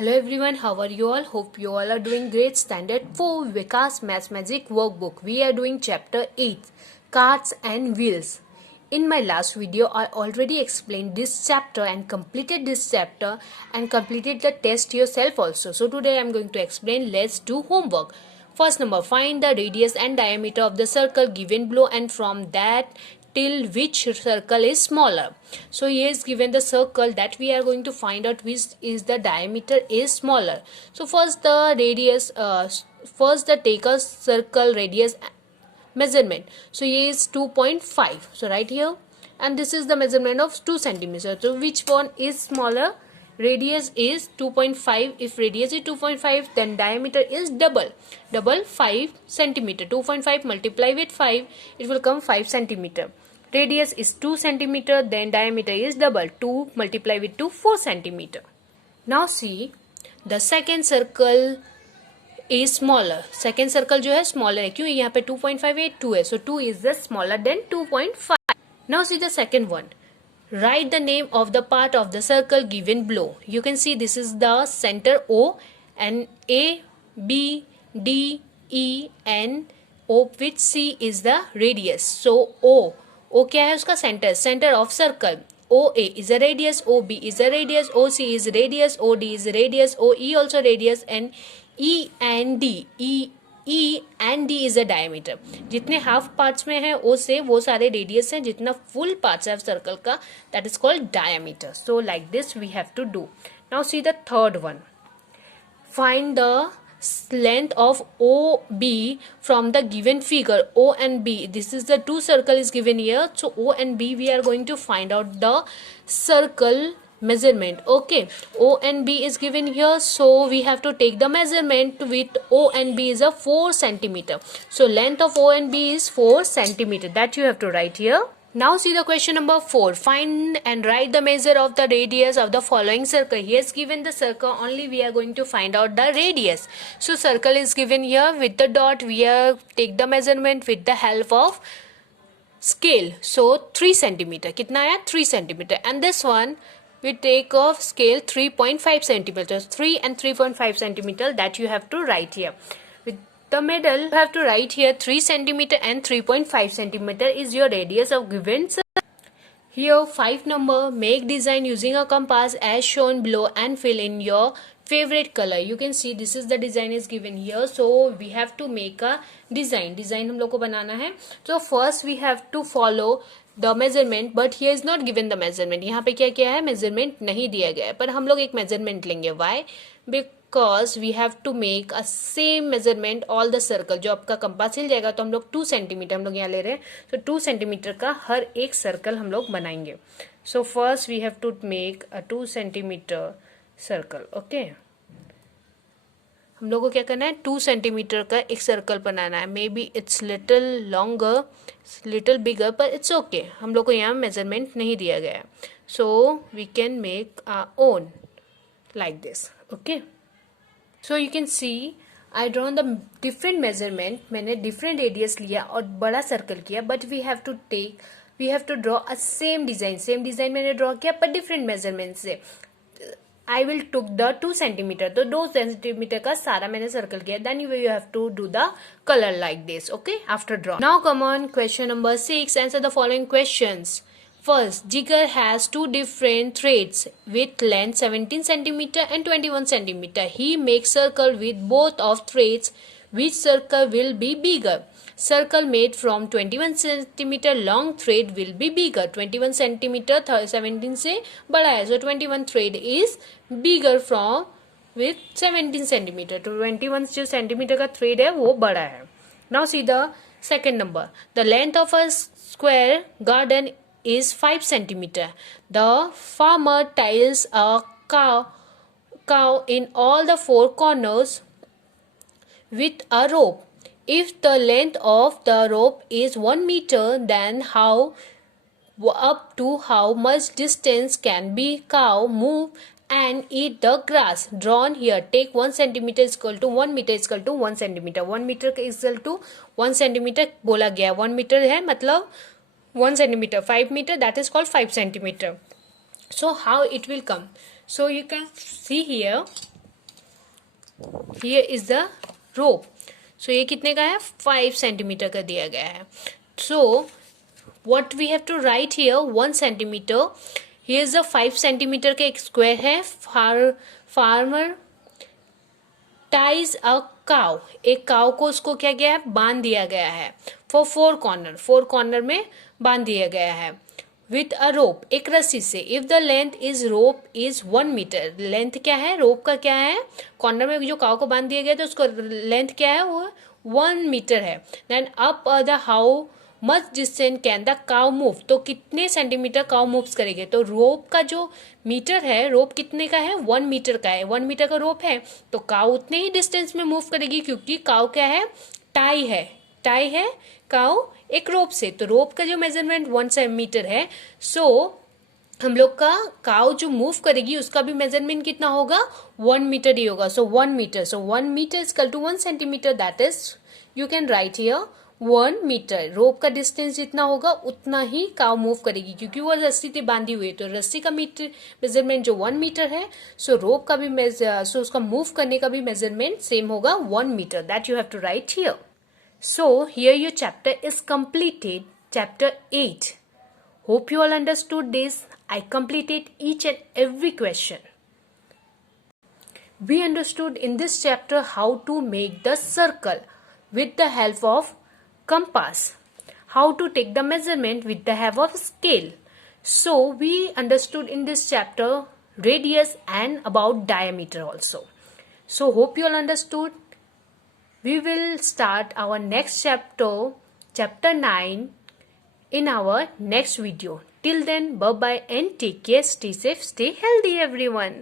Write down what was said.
Hello everyone, how are you all? Hope you all are doing great. Standard 4 Vikas Maths Magic Workbook. We are doing chapter 8, Carts and Wheels. In my last video, I already explained this chapter and completed this chapter and completed the test yourself also. So today I am going to explain. Let's do homework. First number, find the radius and diameter of the circle given below and from that till which circle is smaller. So here is given the circle that we are going to find out which is the diameter is smaller. So first the radius, take a circle radius measurement. So here is 2.5. So right here, and this is the measurement of 2 centimeters. So which one is smaller? Radius is 2.5. If radius is 2.5, then diameter is double 5 centimeter. 2.5 multiply with 5, it will come 5 centimeter. Radius is 2 centimeter, then diameter is double. 2 multiply with 2, 4 centimeter. Now see, the second circle is smaller. Second circle जो है smaller है, क्यों? यहाँ पे 2.5 है, 2 है. So 2 is the smaller than 2.5. Now see the second one. Write the name of the part of the circle given below. You can see this is the center O and A, B, D, E and O with C is the radius. So O क्या है उसका center, center of circle. OA is a radius, OB is a radius, OC is radius, OD is radius, OE also radius and E and D. E and D is a diameter. जितने half parts में है O से वो सारे radius हैं, जितना full parts है circle का that is called diameter. So like this we have to do. Now see the third one. Find the length of OB from the given figure. O and B, this is the two circle is given here. So O and B we are going to find out the circle measurement. Okay, O and B is given here, so we have to take the measurement with O and B is a 4 centimeter. So length of O and B is 4 centimeter. That you have to write here. Now see the question number 4. Find and write the measure of the radius of the following circle. Here is given the circle, only we are going to find out the radius. So circle is given here with the dot. We are take the measurement with the help of scale. So 3 centimeter. कितना है? 3 centimeter. And this one we take off scale 3.5 centimeters. 3 and 3.5 centimeter that you have to write here. The middle you have to write here 3 centimeter and 3.5 centimeter is your radius of given circle. Here 5 number, make design using a compass as shown below and fill in your favorite color. You can see this is the design is given here. So we have to make a design. Design हम लोग को बनाना है. So first we have to follow the measurement, but here is not given the measurement. यहाँ पे क्या क्या है? Measurement नहीं दिया गया है, पर हम लोग एक measurement लेंगे. Why? Because we have to make a same measurement all the circle. जो आपका कंपास हिल जाएगा तो हम लोग 2 सेंटीमीटर हम लोग यहाँ ले रहे हैं. तो 2 सेंटीमीटर का हर एक सर्कल हम लोग बनाएंगे. So first we have to make a 2 centimeter circle. Okay. हम लोग को क्या करना है? 2 सेंटीमीटर का एक सर्कल बनाना है. May be it's little longer, little bigger, पर इट्स ओके. हम लोग को यहाँ मेजरमेंट नहीं दिया गया है. So we can make our own like this. Okay. So you can see I drawn the different measurement. मैंने डिफरेंट रेडियस लिया और बड़ा सर्कल किया, but we have to draw a same design मैंने ड्रॉ किया पर डिफरेंट मेजरमेंट से. I will took the 2 centimeter. तो 2 centimeter का सारा मैंने circle किया. Then you have to do the color like this. Okay, after draw. Now come on, question number 6. Answer the following questions. First, Jigar has 2 different threads with length 17 centimeter and 21 centimeter. He makes circle with both of threads. Which circle will be bigger? Circle made from 21 centimeter long thread will be bigger. 21 centimeter 17 से बड़ा है. So 21 thread is bigger from with 17 centimeter. तो 21 जो centimeter का thread है वो बड़ा है. Now see the second number. The length of a square garden is 5 centimeter. The farmer ties a cow in all the 4 corners with a rope. If the length of the rope is 1 meter, then up to how much distance can be cow move and eat the grass? Drawn here. Take 1 centimeter is equal to 1 meter is equal to 1 centimeter. 1 meter is equal to 1 centimeter बोला गया. 1 meter है मतलब 1 centimeter. 5 meter that is called 5 centimeter. So how it will come? So you can see here here is the rope. So ये कितने का है? 5 centimetre का दिया गया है. सो what we have to write here 1 centimeter. Here is the 5 centimeter का एक स्क्वायर है. Farmer ties a cow. एक काउ को उसको क्या गया है? बांध दिया गया है. फॉर 4 कॉर्नर में बांध दिया गया है. विथ अ रोप, एक रस्सी से. If the length is rope is 1 metre. Length क्या है? रोप का क्या है? कॉर्नर में जो काउ को बांध दिया गया था उसको लेंथ क्या है? वो 1 मीटर है. Then up the how much distance can the cow move. तो कितने सेंटीमीटर काउ मूव्स करेंगे? तो रोप का जो मीटर है, रोप कितने का है? 1 मीटर का है. 1 मीटर का रोप है तो काउ उतने ही डिस्टेंस में मूव करेगी, क्योंकि काउ क्या है? टाई है काउ एक रोप से. तो रोप का जो मेजरमेंट 1 मीटर है. सो हम लोग का काउ जो मूव करेगी उसका भी मेजरमेंट कितना होगा? 1 मीटर ही होगा. So 1 metre. So 1 metre equal to 1 centimetre. That is you can write here 1 metre. Rope का डिस्टेंस जितना होगा उतना ही काउ मूव करेगी, क्योंकि वो रस्सी से बांधी हुई है. तो रस्सी का मीटर मेजरमेंट जो 1 मीटर है, सो रोप का भी सो उसका मूव करने का भी मेजरमेंट सेम होगा 1 metre. That you have to write here. So here your chapter is completed, chapter 8. Hope you all understood this. I completed each and every question. We understood in this chapter how to make the circle with the help of compass, how to take the measurement with the help of scale. So we understood in this chapter radius and about diameter also. So hope you all understood. We will start our next chapter, chapter 9, in our next video. Till then, bye bye and take care. Stay safe, stay healthy, everyone.